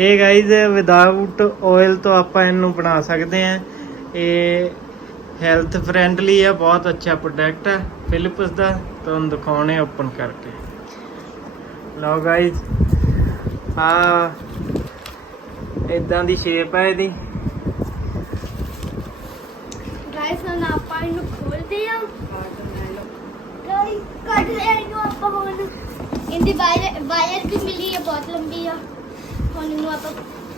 ਇਹ guys without oil ਤੋਂ ਆਪਾਂ ਇਹਨੂੰ ਬਣਾ ਸਕਦੇ ਆ ਇਹ ਹੈਲਥ ਫ੍ਰੈਂਡਲੀ ਆ, ਬਹੁਤ ਅੱਛਾ ਪ੍ਰੋਡਕਟ ਹੈ ਫਿਲਿਪਸ ਦਾ। ਤੁਹਾਨੂੰ ਦਿਖਾਉਣੇ ਓਪਨ ਕਰਕੇ। ਲਓ ਗਾਈਜ਼ ਆ ਇਦਾਂ ਦੀ ਸ਼ੇਪ ਹੈ ਇਹਦੀ। ਗਾਇਸ ਹੁਣ ਆਪਾਂ ਇਹਨੂੰ ਖੋਲਦੇ ਆ ਗਾਇਸ ਕੱਢ ਲਿਆ ਇਹਨੂੰ ਆਪਾਂ ਹੁਣ। ਇਹਦੀ ਵਾਇਰ ਵਾਇਰ ਵੀ ਮਿਲੀ ਹੈ ਬਹੁਤ ਲੰਬੀ ਆ। ਹੁਣ ਇਹਨੂੰ ਆਪਾਂ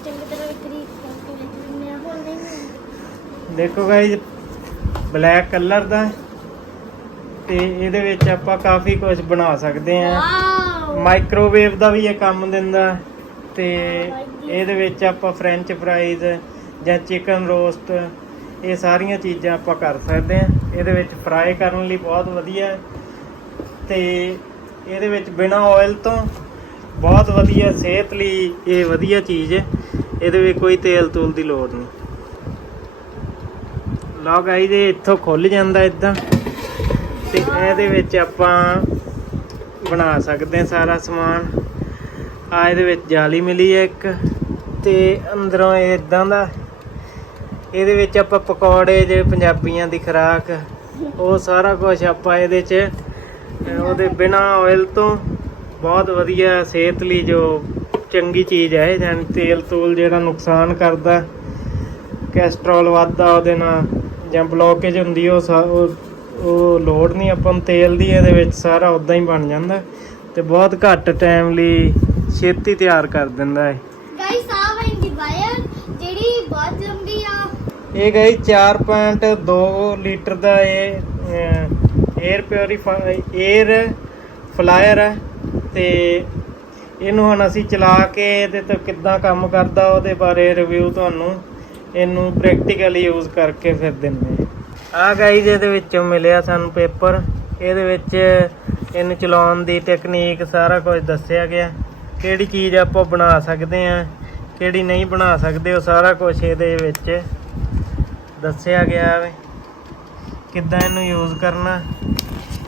ਚੰਗੀ ਤਰ੍ਹਾਂ ਵਿਕਰੀ ਕਰਕੇ ਵੇਚ ਲੈਂਦੇ ਆ ਹੁਣ ਨਹੀਂ ਮਿਲਦੀ। ਦੇਖੋ ਗਾਈਜ਼ ਬਲੈਕ ਕਲਰ ਦਾ ਤੇ ਇਹਦੇ ਵਿੱਚ ਆਪਾਂ ਕਾਫੀ ਕੁਝ ਬਣਾ ਸਕਦੇ ਆ ਵਾਓ ਮਾਈਕ੍ਰੋਵੇਵ ਦਾ ਵੀ ਇਹ ਕੰਮ ਦਿੰਦਾ। ਤੇ ਇਹਦੇ ਵਿੱਚ ਆਪਾਂ ਫ੍ਰੈਂਚ ਫਰਾਈਜ਼ ਜਾਂ ਚਿਕਨ ਰੋਸਟ ਇਹ ਸਾਰੀਆਂ ਚੀਜ਼ਾਂ ਆਪਾਂ ਕਰ ਸਕਦੇ ਆ ਇਹਦੇ ਵਿੱਚ ਫਰਾਈ ਕਰਨ ਲਈ ਬਹੁਤ ਵਧੀਆ। ਹੈ ਤੇ ਇਹਦੇ ਵਿੱਚ ਬਿਨਾ ਆਇਲ ਤੋਂ ਬਹੁਤ ਵਧੀਆ, ਸਿਹਤ ਲਈ ਇਹ ਵਧੀਆ ਚੀਜ਼ ਹੈ। ਇਹਦੇ ਵਿੱਚ ਕੋਈ ਤੇਲ ਤੂਲ ਦੀ ਲੋੜ ਨਹੀਂ। ਲੌਗ ਆਈ ਦੇ ਇੱਥੋਂ ਖੁੱਲ ਜਾਂਦਾ ਇਦਾਂ। ਤੇ ਇਹਦੇ ਵਿੱਚ ਆਪਾਂ ਬਣਾ ਸਕਦੇ ਹਾਂ ਸਾਰਾ ਸਮਾਨ। ਆ ਇਹਦੇ ਵਿੱਚ ਜਾਲੀ ਮਿਲੀ ਹੈ ਇੱਕ, ਤੇ ਅੰਦਰੋਂ ਇਹ ਇਦਾਂ ਦਾ। ਇਹਦੇ ਵਿੱਚ ਆਪਾਂ ਪਕੌੜੇ ਜਿਹੜੇ ਪੰਜਾਬੀਆਂ ਦੀ ਖੁਰਾਕ, ਉਹ ਸਾਰਾ ਕੁਝ ਆਪਾਂ ਇਹਦੇ 'ਚ ਉਹਦੇ ਬਿਨਾ ਆਇਲ ਤੋਂ ਬਹੁਤ ਵਧੀਆ ਸਿਹਤ ਲਈ ਜੋ ਚੰਗੀ ਚੀਜ਼ ਹੈ ਜਾਂ ਤੇਲ ਤੂਲ ਜਿਹੜਾ ਨੁਕਸਾਨ ਕਰਦਾ ਕੈਸਟਰੋਲ ਵੱਧਦਾ ਉਹਦੇ ਨਾਲ ਜਾਂ ਬਲੋਕੇਜ ਹੁੰਦੀ ਉਹ ਉਹ ਲੋੜ ਨਹੀਂ ਆਪਾਂ ਨੂੰ ਤੇਲ ਦੀ ਇਹਦੇ ਵਿੱਚ ਸਾਰਾ ਉਦਾਂ ਹੀ ਬਣ ਜਾਂਦਾ ਤੇ ਬਹੁਤ ਘੱਟ ਟਾਈਮ ਲਈ ਛੇਤੀ ਤਿਆਰ ਕਰ ਦਿੰਦਾ ਹੈ ਗਾਇਸ ਆ ਵਾ ਇਹਦੀ ਵਾਇਰ ਜਿਹੜੀ ਬਹੁਤ ਲੰਬੀ ਆ। ਇਹ ਗਈ 4.2 ਲੀਟਰ ਦਾ ਇਹ 에ਅਰ ਪਿਉਰੀਫਾਈ 에ਅਰ ਫਲਾਇਰ ਹੈ ਤੇ ਇਹਨੂੰ ਹੁਣ ਅਸੀਂ ਚਲਾ ਕੇ ਇਹਦੇ ਤੋਂ ਕਿੱਦਾਂ ਕੰਮ ਕਰਦਾ ਉਹਦੇ ਬਾਰੇ ਰਿਵਿਊ ਤੁਹਾਨੂੰ ਇਹਨੂੰ ਪ੍ਰੈਕਟੀਕਲੀ ਯੂਜ਼ ਕਰਕੇ ਫਿਰ ਦਿੰਦੇ ਆ ਗਾਈਜ਼ ਇਹਦੇ ਵਿੱਚੋਂ ਮਿਲਿਆ ਸਾਨੂੰ ਪੇਪਰ ਇਹਦੇ ਵਿੱਚ ਇਹਨੂੰ ਚਲਾਉਣ ਦੀ ਟੈਕਨੀਕ ਸਾਰਾ ਕੁਝ ਦੱਸਿਆ ਗਿਆ। ਕਿਹੜੀ ਚੀਜ਼ ਆਪਾਂ ਬਣਾ ਸਕਦੇ ਆ ਕਿਹੜੀ ਨਹੀਂ ਬਣਾ ਸਕਦੇ, ਉਹ ਸਾਰਾ ਕੁਝ ਇਹਦੇ ਵਿੱਚ ਦੱਸਿਆ ਗਿਆ ਹੈ ਕਿੱਦਾਂ ਇਹਨੂੰ ਯੂਜ਼ ਕਰਨਾ,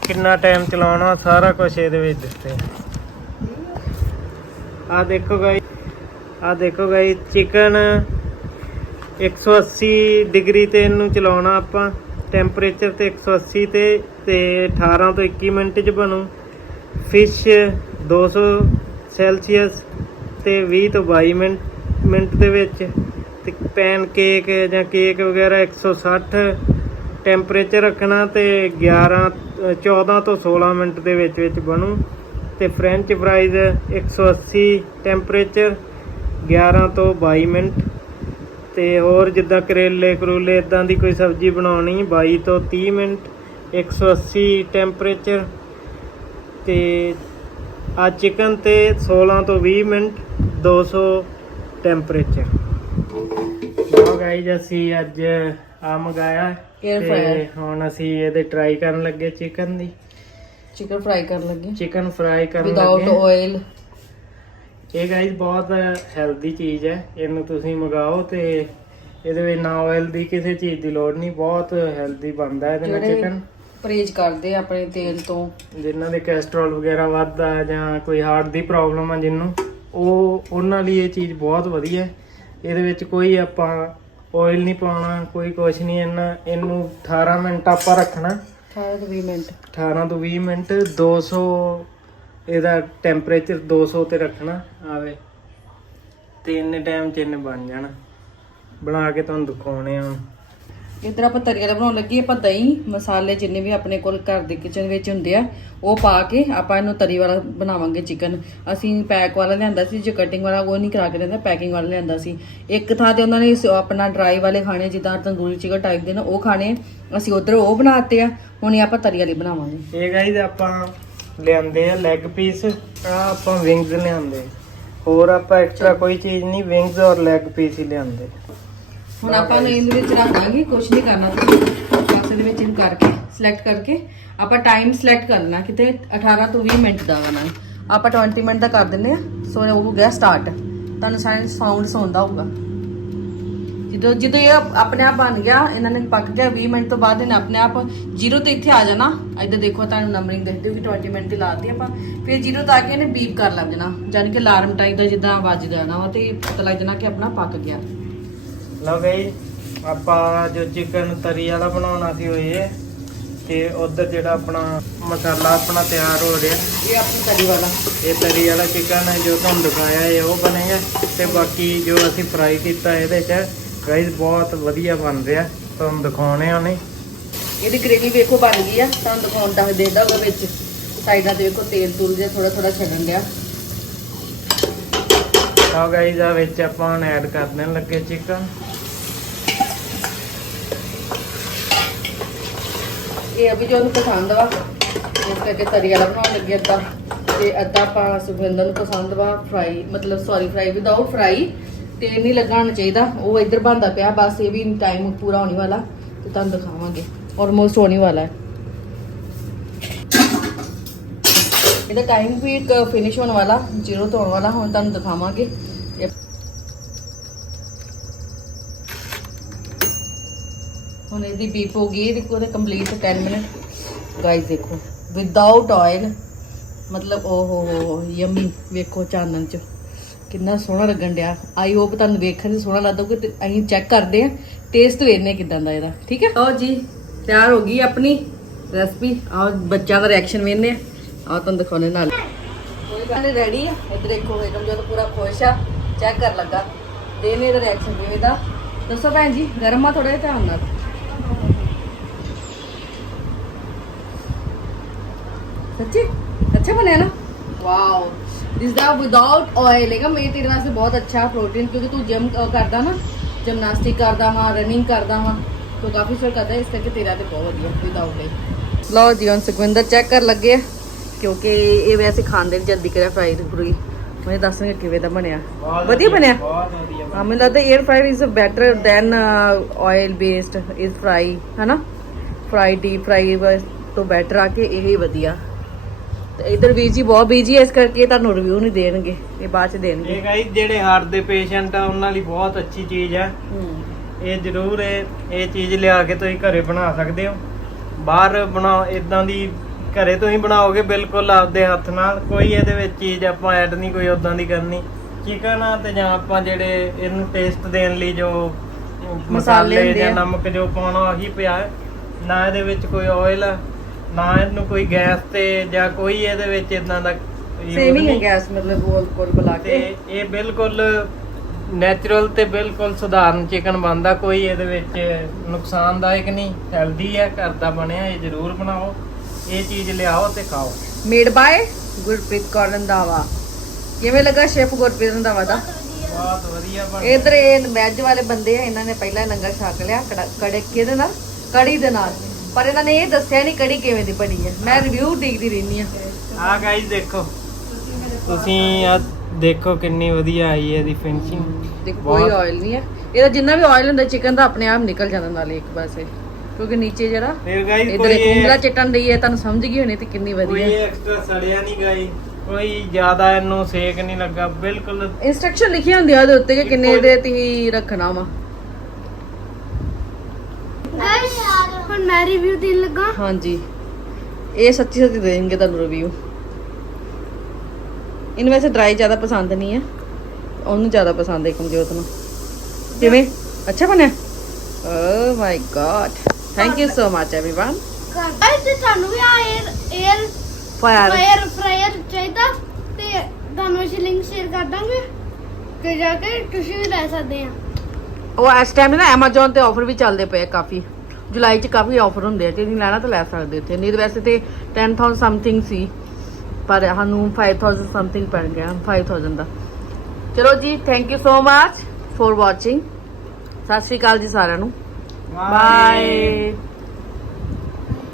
ਕਿੰਨਾ ਟਾਈਮ ਚਲਾਉਣਾ, ਸਾਰਾ ਕੁਝ ਇਹਦੇ ਵਿੱਚ ਦੱਸਿਆ ਆ ਦੇਖੋ ਗਾਈ ਆ ਦੇਖੋ ਗਾਈ ਚਿਕਨ 180 ਡਿਗਰੀ ਤੇ ਇਹਨੂੰ ਚਲਾਉਣਾ ਆਪਾਂ। ਟੈਂਪਰੇਚਰ ਤੇ 180 ਤੇ ਤੇ 18 ਤੋਂ 21 ਮਿੰਟ ਚ ਬਣੂ। ਫਿਸ਼ 200 ਸੈਲਸੀਅਸ ਤੇ 20 ਤੋਂ 22 ਮਿੰਟ ਮਿੰਟ ਦੇ ਵਿੱਚ। ਤੇ ਪੈਨ ਕੇਕ ਜਾਂ ਕੇਕ ਵਗੈਰਾ 160 ਟੈਂਪਰੇਚਰ ਰੱਖਣਾ ਤੇ 11 ਅ, 14 ਤੋਂ 16 ਮਿੰਟ ਦੇ ਵਿੱਚ ਵਿੱਚ ਬਣੂ। ਤੇ ਫ੍ਰੈਂਚ ਫਰਾਈਜ਼ 180 ਟੈਂਪਰੇਚਰ 11 ਤੋਂ 22 ਮਿੰਟ। ਤੇ ਹੋਰ ਜਿੱਦਾਂ ਕਰੇਲੇ ਕਰੂਲੇ ਇਦਾਂ ਦੀ ਕੋਈ ਸਬਜ਼ੀ ਬਣਾਉਣੀ 22 ਤੋਂ 30 ਮਿੰਟ 180 ਟੈਂਪਰੇਚਰ ਤੇ ਆ ਚਿਕਨ ਤੇ 16 ਤੋਂ 20 ਮਿੰਟ 200 ਟੈਂਪਰੇਚਰ ਲੋ ਗਾਈਜ਼ ਅਸੀਂ ਅੱਜ ਆ ਮੰਗਾਇਆ। Fryer। ਹੁਣ ਅਸੀਂ ਇਹਦੇ ਟਰਾਈ ਕਰਨ ਲੱਗੇ ਚਿਕਨ ਦੀ। ਚਿਕਨ ਫਰਾਈ ਕਰਨ ਲੱਗੇ। ਚਿਕਨ ਫਰਾਈ ਕਰਨ ਵਿਦਆਊਟ ਲੱਗੇ ਆਇਲ ਇਹ ਗਾਈਜ਼ ਬਹੁਤ ਹੈਲਦੀ ਚੀਜ਼ ਹੈ। ਇਹਨੂੰ ਤੁਸੀਂ ਮੰਗਾਓ ਤੇ ਇਹਦੇ ਵਿੱਚ ਨਾ ਆਇਲ ਦੀ ਕਿਸੇ ਚੀਜ਼ ਦੀ ਲੋੜ ਨਹੀਂ। ਬਹੁਤ ਹੈਲਦੀ ਬਣਦਾ ਇਹਦੇ ਨਾਲ ਜਿਹੜੇ ਚਿਕਨ ਪਰਹੇਜ਼ ਕਰਦੇ ਆ ਆਪਣੇ ਤੇਲ ਤੋਂ। ਜਿਨ੍ਹਾਂ ਦੇ ਕੋਲੇਸਟ੍ਰੋਲ ਵਗੈਰਾ ਵੱਧਦਾ ਹੈ ਜਾਂ ਕੋਈ ਹਾਰਟ ਦੀ ਪ੍ਰੋਬਲਮ ਆ ਜਿਹਨੂੰ ਉਹ ਉਹਨਾਂ ਲਈ ਇਹ ਚੀਜ਼ ਬਹੁਤ ਵਧੀਆ ਹੈ। ਇਹਦੇ ਵਿੱਚ ਕੋਈ ਆਪਾਂ ਆਇਲ ਨਹੀਂ ਪਾਉਣਾ ਕੋਈ ਕੁਛ ਨਹੀਂ। ਇਹਨਾਂ ਇਹਨੂੰ 18 ਮਿੰਟ ਆਪਾਂ ਰੱਖਣਾ। 18 ਤੋਂ 20 ਮਿੰਟ। 18 ਤੋਂ 20 ਮਿੰਟ 200 ਇਹਦਾ ਟੈਂਪਰੇਚਰ 200 ਤੇ ਰੱਖਣਾ, ਆਵੇ। ਤੇ ਇੰਨੇ ਟਾਈਮ ਚ ਇਹਨੇ ਬਣ ਜਾਣਾ। ਬਣਾ ਕੇ ਤੁਹਾਨੂੰ ਦਿਖਾਉਣੇ ਆ ਹੁਣ। ਇਧਰ ਆਪਾਂ ਤਰੀ ਵਾਲਾ ਬਣਾਉਣ ਲੱਗੇ ਆਪਾਂ ਦਹੀਂ ਮਸਾਲੇ ਜਿੰਨੇ ਵੀ ਆਪਣੇ ਕੋਲ ਘਰ ਦੇ ਕਿਚਨ ਵਿੱਚ ਹੁੰਦੇ ਆ ਉਹ ਪਾ ਕੇ ਆਪਾਂ ਇਹਨੂੰ ਤਰੀ ਵਾਲਾ ਬਣਾਵਾਂਗੇ ਚਿਕਨ ਅਸੀਂ ਪੈਕ ਵਾਲਾ ਲਿਆਂਦਾ ਸੀ ਜੋ ਕਟਿੰਗ ਵਾਲਾ ਉਹ ਨਹੀਂ ਕਰਾ ਕੇ ਦਿੰਦਾ ਪੈਕਿੰਗ ਵਾਲਾ ਲਿਆਂਦਾ ਸੀ। ਇੱਕ ਥਾਂ ਤੇ ਉਹਨਾਂ ਨੇ ਆਪਣਾ ਡਰਾਈ ਵਾਲੇ ਖਾਣੇ ਜਿੱਦਾਂ ਤੰਦੂਰੀ ਚਿਕਨ ਟਾਈਪ ਦੇ ਨੇ ਉਹ ਖਾਣੇ। ਅਸੀਂ ਉਧਰ ਉਹ ਬਣਾਤੇ ਆ ਹੁਣ ਇਹ ਆਪਾਂ ਤਰੀ ਵਾਲੇ ਬਣਾਵਾਂਗੇ। ਇਹ ਗਾਈਜ਼ ਆਪਾਂ ਲਿਆਂਦੇ ਆ ਲੈਗ ਪੀਸ ਆ ਆਪਾਂ ਵਿੰਗਸ ਲਿਆਂਦੇ। ਹੋਰ ਆਪਾਂ ਐਕਸਟਰਾ ਕੋਈ ਚੀਜ਼ ਨਹੀਂ ਵਿੰਗਸ ਔਰ ਲੈਗ ਪੀਸ ਹੀ ਲਿਆਂਦੇ। ਹੁਣ ਆਪਾਂ ਨੂੰ ਇਹਦੇ ਵਿੱਚ ਰੱਖ ਦਾਂਗੇ ਕੁਝ ਨਹੀਂ ਕਰਨਾ ਤੁਸੀਂ। ਬਸ ਇਹਦੇ ਵਿੱਚ ਇਹਨੂੰ ਕਰਕੇ ਸਿਲੈਕਟ ਕਰਕੇ ਆਪਾਂ ਟਾਈਮ ਸਿਲੈਕਟ ਕਰਨਾ ਕਿਤੇ 18 ਤੋਂ 20 ਮਿੰਟ ਦਾ ਵਾ ਆਪਾਂ 20 ਮਿੰਟ ਦਾ ਕਰ ਦਿੰਨੇ ਆ ਸੋ ਉਹ ਹੋ ਗਿਆ ਸਟਾਰਟ ਤੁਹਾਨੂੰ ਸਾਇੰਸ ਸਾਊਂਡ ਸੁਣਦਾ ਹੋਊਗਾ। ਜਦੋਂ ਜਦੋਂ ਇਹ ਆਪਣੇ ਆਪ ਬਣ ਗਿਆ, ਇਹਨਾਂ ਨੇ ਪੱਕ ਗਿਆ 20 ਮਿੰਟ ਤੋਂ ਬਾਅਦ ਇਹਨੇ ਆਪਣੇ ਆਪ ਜ਼ੀਰੋ ਤੇ ਇੱਥੇ ਆ ਜਾਣਾ। ਇੱਧਰ ਦੇਖੋ ਤੁਹਾਨੂੰ ਨੰਬਰਿੰਗ ਦਿਖਦੀ ਕਿ 20 ਮਿੰਟ ਦੀ ਲਾਤੀ ਆਪਾਂ। ਫਿਰ ਜ਼ੀਰੋ ਤੋਂ ਆ ਕੇ ਇਹਨੇ ਬੀਪ ਕਰ ਲੱਗ ਜਾਣਾ ਯਾਨੀ ਕਿ ਅਲਾਰਮ ਟਾਈਪ ਦਾ ਜਿੱਦਾਂ ਵੱਜਦਾ ਨਾ ਵਾ ਤੇ ਪਤਾ ਲੱਗ ਜਾਣਾ ਕਿ ਆਪਣਾ ਪੱਕ ਗਿਆ। ਲਓ ਗਈ ਆਪਾਂ ਜੋ ਚਿਕਨ ਤਰੀ ਵਾਲਾ ਬਣਾਉਣਾ ਸੀ ਉਹ ਇਹ ਤੇ ਉਧਰ ਜਿਹੜਾ ਆਪਣਾ ਮਸਾਲਾ ਆਪਣਾ ਤਿਆਰ ਹੋ ਰਿਹਾ। ਇਹ ਆਪਣੀ ਤਰੀ ਵਾਲਾ। ਇਹ ਤਰੀ ਵਾਲਾ ਚਿਕਨ ਹੈ ਜੋ ਤੁਹਾਨੂੰ ਦਿਖਾਇਆ ਹੈ ਉਹ ਬਣੇਗਾ ਤੇ ਬਾਕੀ ਜੋ ਅਸੀਂ ਫਰਾਈ ਕੀਤਾ ਇਹਦੇ ਚ ਗਾਈਸ ਬਹੁਤ ਵਧੀਆ ਬਣ ਰਿਹਾ ਤੁਹਾਨੂੰ ਦਿਖਾਉਣੇ ਆ ਨੇ ਇਹਦੀ ਗ੍ਰੇਵੀ ਵੇਖੋ ਬਣ ਗਈ ਆ ਤੁਹਾਨੂੰ ਦਿਖਾਉਣ ਦਾ ਦੇਦਾ ਉਹਦੇ ਵਿੱਚ। ਸਾਈਡਾਂ ਤੇ ਵੇਖੋ ਤੇਲ ਤੂਲ ਜਿਹਾ ਥੋੜਾ ਥੋੜਾ ਛੱਡਣ ਡਿਆ। ਤਾਂ ਗਾਈਸ ਆ ਵਿੱਚ ਆਪਾਂ ਹੁਣ ਐਡ ਕਰ ਦੇਣ ਲੱਗੇ ਚਿਕਨ ਇਹ ਅਭੀ ਜੋ ਨੂੰ ਪਸੰਦ ਵਾ, ਇਸ ਕਰਕੇ ਤਰੀ ਵਾਲਾ ਬਣਾਉਣ ਲੱਗੇ ਅੱਧਾ। ਤੇ ਅੱਧਾ ਆਪਾਂ ਸੁਖਵਿੰਦਰ ਨੂੰ ਪਸੰਦ ਵਾ ਫਰਾਈ ਮਤਲਬ ਸੌਰੀ ਫਰਾਈ ਵਿਦਆਊਟ ਫਰਾਈ ਤੇਲ ਨਹੀਂ ਲੱਗਣਾ ਚਾਹੀਦਾ, ਉਹ ਇੱਧਰ ਬਣਦਾ ਪਿਆ, ਬਸ ਇਹ ਵੀ ਟਾਈਮ ਪੂਰਾ ਹੋਣੇ ਵਾਲਾ, ਤੇ ਤੁਹਾਨੂੰ ਦਿਖਾਵਾਂਗੇ ਆਲਮੋਸਟ ਹੋਣੇ ਵਾਲਾ ਹੈ। ਇਹਦਾ ਟਾਈਮ ਵੀ ਫਿਨਿਸ਼ ਹੋਣ ਵਾਲਾ ਜ਼ੀਰੋ ਤੋਂ ਹੋਣ ਵਾਲਾ, ਹੁਣ ਤੁਹਾਨੂੰ ਦਿਖਾਵਾਂਗੇ। ਹੁਣ ਇਹਦੀ ਬੀਪ ਹੋ ਗਈ ਇਹਦੀ ਕੋਲ ਕੰਪਲੀਟ 10 ਮਿੰਟ ਗਾਇਸ ਦੇਖੋ ਵਿਦਆਊਟ ਆਇਲ ਮਤਲਬ ਓ ਹੋ ਹੋ ਯਮੀ ਵੇਖੋ ਚਾਨਣ ਚ। ਕਿੰਨਾ ਸੋਹਣਾ ਲੱਗਣ ਡਿਆ। ਆਈ ਹੋਪ ਤੁਹਾਨੂੰ ਵੇਖਣ 'ਚ ਸੋਹਣਾ ਲੱਗਦਾ ਕਿ ਅਸੀਂ ਚੈੱਕ ਕਰਦੇ ਆ ਟੇਸਟ ਵੇਖਨੇ ਕਿਦਾਂ ਦਾ ਇਹਦਾ ਠੀਕ ਹੈ? ਆਓ ਜੀ ਤਿਆਰ ਹੋ ਗਈ ਆਪਣੀ ਰੈਸਪੀ ਆਓ ਬੱਚਿਆਂ ਦਾ ਰਿਐਕਸ਼ਨ ਵੇਖਨੇ ਆ ਆਓ ਤੁਹਾਨੂੰ ਦਿਖਾਉਣੇ ਨਾਲ। ਕੋਈ ਗੱਲ ਨਹੀਂ ਰੈਡੀ ਆ। ਇੱਧਰ ਦੇਖੋ ਏਕਮ ਜੋ ਪੂਰਾ ਖੁਸ਼ ਆ। ਚੈੱਕ ਕਰ ਲੱਗਾ। ਦੇਨੇ ਦਾ ਰਿਐਕਸ਼ਨ ਕਿਵੇਂ ਦਾ। ਦੱਸੋ ਭੈਣ ਜੀ ਗਰਮ ਥੋੜਾ ਜਿਹਾ ਧਿਆਨ ਨਾਲ? ਸੱਚੀ ਅੱਛਾ ਬਣਿਆ ਨਾ ਵਾਓ ਦਿਸ ਦਾ ਵਿਦਆਊਟ ਆਇਲ ਹੈਗਾ ਮੇਰੇ ਤੇਰੇ ਵਾਸਤੇ ਬਹੁਤ ਅੱਛਾ ਪ੍ਰੋਟੀਨ ਕਿਉਂਕਿ ਤੂੰ ਜਿਮ ਕਰਦਾ ਨਾ ਜਿਮਨਾਸਟਿਕ ਕਰਦਾ ਹਾਂ ਰਨਿੰਗ ਕਰਦਾ ਹਾਂ ਤੋ ਕਾਫੀ ਫ਼ਰਕ ਕਰਦਾ ਇਸ ਕਰਕੇ ਤੇਰਾ ਤੇ ਬਹੁਤ ਵਧੀਆ ਵਿਦਆਊਟ ਆਇਲ ਲਓ ਜੀ ਹੁਣ ਸੁਖਵਿੰਦਰ ਚੈੱਕ ਕਰ ਲੱਗੇ ਕਿਉਂਕਿ ਇਹ ਵੈਸੇ ਖਾਂਦੇ ਨੇ ਜਲਦੀ ਕਰਿਆ ਫਰਾਈ ਫਰੂਈ ਮੈਂ ਦੱਸਾਂਗਾ ਕਿਵੇਂ ਦਾ ਬਣਿਆ ਵਧੀਆ ਬਣਿਆ ਹਾਂ ਮੈਨੂੰ ਲੱਗਦਾ air fryer is better than oil based is fry ਹੈਨਾ ਫਰਾਈ ਡੀਪ ਫਰਾਈ ਤੋਂ ਬੈਟਰ ਆ ਕੇ ਇਹ ਹੀ ਵਧੀਆ ਤੇ ਇਧਰ ਵੀਰ ਜੀ ਬਹੁਤ ਬੀਜੀ ਇਸ ਕਰਕੇ ਤੁਹਾਨੂੰ ਰਿਵਿਊ ਨਹੀਂ ਦੇਣਗੇ ਇਹ ਬਾਅਦ ਚ ਦੇਣਗੇ। ਇਹ ਗਾਈਸ ਜਿਹੜੇ ਹਾਰਟ ਦੇ ਪੇਸ਼ੈਂਟ ਆ ਉਹਨਾਂ ਲਈ ਬਹੁਤ ਅੱਛੀ ਚੀਜ਼ ਹੈ। ਇਹ ਜ਼ਰੂਰ ਇਹ ਇਹ ਚੀਜ਼ ਲਿਆ ਕੇ ਤੁਸੀਂ ਘਰੇ ਬਣਾ ਸਕਦੇ ਹੋ। ਬਾਹਰ ਬਣਾਓ ਇਦਾਂ ਦੀ ਘਰੇ ਤੁਸੀਂ ਬਣਾਓਗੇ ਬਿਲਕੁਲ ਆਪਦੇ ਹੱਥ ਨਾਲ। ਕੋਈ ਇਹਦੇ ਵਿੱਚ ਚੀਜ਼ ਆਪਾਂ ਐਡ ਨਹੀਂ ਕੋਈ ਉਦਾਂ ਦੀ ਕਰਨੀ। ਚਿਕਨ ਆ ਤੇ ਜਾਂ ਆਪਾਂ ਜਿਹੜੇ ਇਹਨੂੰ ਟੇਸਟ ਦੇਣ ਲਈ ਜੋ ਮਸਾਲੇ ਜਾਂ। ਨਮਕ ਜੋ ਪਾਉਣਾ ਉਹੀ ਪਿਆ। ਨਾ ਇਹਦੇ ਵਿੱਚ ਕੋਈ ਆਇਲ ਨਾ ਇਹਨੂੰ ਕੋਈ ਗੈਸ ਤੇ ਜਾਂ ਕੋਈ ਇਹਦੇ ਵਿੱਚ ਇਦਾਂ ਦਾ ਸੇਮ ਹੀ। ਗੈਸ ਮਤਲਬ ਗੋਲ ਗੋਲ ਬੁਲਾ ਤੇ ਕੇ ਇਹ ਬਿਲਕੁਲ ਨੈਚੁਰਲ ਤੇ ਬਿਲਕੁਲ ਸਧਾਰਨ ਚਿਕਨ ਬਣਦਾ ਕੋਈ ਇਹਦੇ ਵਿੱਚ ਨੁਕਸਾਨਦਾਇਕ ਨਹੀਂ ਹੈਲਦੀ ਹੈ ਘਰ ਦਾ ਬਣਿਆ ਇਹ ਜ਼ਰੂਰ ਬਣਾਓ ਇਹ ਚੀਜ਼ ਲਿਆਓ ਤੇ ਖਾਓ। Made by Gurpreet Kaur Randhawa. ਕਿਵੇਂ ਲੱਗਾ ਸ਼ੈਫ ਗੁਰਪ੍ਰੀਤ ਰੰਧਾਵਾ ਦਾ? ਬਹੁਤ ਵਧੀਆ। ਬਣ ਇਧਰ ਇਹ ਵੈਜ ਵਾਲੇ ਬੰਦੇ ਆ ਇਹਨਾਂ ਨੇ ਪਹਿਲਾਂ ਲੰਗਰ ਛਕ ਲਿਆ ਕੜੇ ਕਿਹਦੇ ਨਾਲ ਕੜੀ ਦੇ ਨਾਲ। ਪਰ ਇਹਨਾਂ ਨੇ ਇਹ ਦੱਸਿਆ ਨਹੀਂ ਕੜੀ ਕਿਵੇਂ ਦੀ ਬਣੀ ਹੈ ਮੈਂ ਰਿਵਿਊ ਦੇਖਦੀ ਰਹਿੰਦੀ ਆ। ਆ ਗਾਈਸ ਦੇਖੋ। ਤੁਸੀਂ ਆ ਦੇਖੋ ਕਿੰਨੀ ਵਧੀਆ ਆਈ ਹੈ ਇਹਦੀ ਫਿਨਿਸ਼ਿੰਗ ਦੇਖ ਕੋਈ ਆਇਲ ਨਹੀਂ ਹੈ ਇਹਦਾ ਜਿੰਨਾ ਵੀ ਆਇਲ ਹੁੰਦਾ ਚਿਕਨ ਦਾ ਆਪਣੇ ਆਪ ਨਿਕਲ ਜਾਂਦਾ ਨਾਲੇ ਇੱਕ ਪਾਸੇ। ਕਿਉਂਕਿ ਨੀਚੇ ਜਿਹੜਾ ਫਿਰ ਇਧਰ ਕੋਈ ਇਹ- ਚਟਣ ਦੀ ਹੈ ਤੁਹਾਨੂੰ ਸਮਝ ਗਈ ਹੋਣੀ ਤੇ ਕਿੰਨੀ ਕੋਈ ਵਧੀਆ ਐਕਸਟਰਾ ਸੜਿਆ ਨਹੀਂ ਗਾਈ ਕੋਈ ਜ਼ਿਆਦਾ ਇਹਨੂੰ ਸੇਕ ਨਹੀਂ ਲੱਗਾ ਬਿਲਕੁਲ ਇਨਸਟਰਕਸ਼ਨ ਲਿਖੀ ਹੁੰਦੀ ਆ ਉਹਦੇ ਉੱਤੇ ਕਿ ਕਿੰਨੇ ਦੇ ਤੁਸੀਂ ਰੱਖਣਾ ਵਾ ਗਾਇਸ ਹੁਣ ਮੈਂ ਰਿਵਿਊ ਦੇਣ ਲੱਗਾ। ਹਾਂਜੀ। ਇਹ ਸੱਚੀ ਸੱਚੀ ਦੇਣਗੇ ਤੁਹਾਨੂੰ ਰਿਵਿਊ ਇਹਨੂੰ ਵੈਸੇ ਡਰਾਈ ਜ਼ਿਆਦਾ ਪਸੰਦ ਨਹੀਂ ਹੈ। ਉਹਨੂੰ ਜ਼ਿਆਦਾ ਪਸੰਦ ਹੈ ਕਮਜੋਤ ਨੂੰ। ਕਿਵੇਂ? ਅੱਛਾ ਬਣਿਆ? ਓ my God thank you so much everyone ਘੰਟਾ ਸਾਨੂੰ ਵੀ ਆ air air fire fire fire ਚਾਹੀਦਾ ਤੇ ਤੁਹਾਨੂੰ ਅਸੀਂ ਲਿੰਕ ਸ਼ੇਅਰ ਕਰ ਦਾਂਗੇ। ਕਿ ਜਾ ਕੇ ਤੁਸੀਂ ਵੀ ਲੈ ਸਕਦੇ ਆ। ਉਹ ਇਸ ਟਾਈਮ ਨਾ Amazon ਤੇ ਆਫਰ ਵੀ ਚੱਲਦੇ ਪਏ ਕਾਫੀ। ਜੁਲਾਈ ਚ ਕਾਫੀ ਆਫਰ ਹੁੰਦੇ ਆ ਜੇ ਤੁਸੀਂ ਲੈਣਾ ਤਾਂ ਲੈ ਸਕਦੇ ਉੱਥੇ। ਨਹੀਂ ਤਾਂ ਵੈਸੇ ਤੇ 10000 ਸਮਥਿੰਗ ਸੀ ਪਰ ਸਾਨੂੰ 5000 ਸਮਥਿੰਗ ਪੜ ਗਿਆ 5000 ਦਾ। ਚਲੋ ਜੀ thank you so much for watching Sat Shri Akal ਜੀ ਸਾਰਿਆਂ ਨੂੰ। ਬਾਏ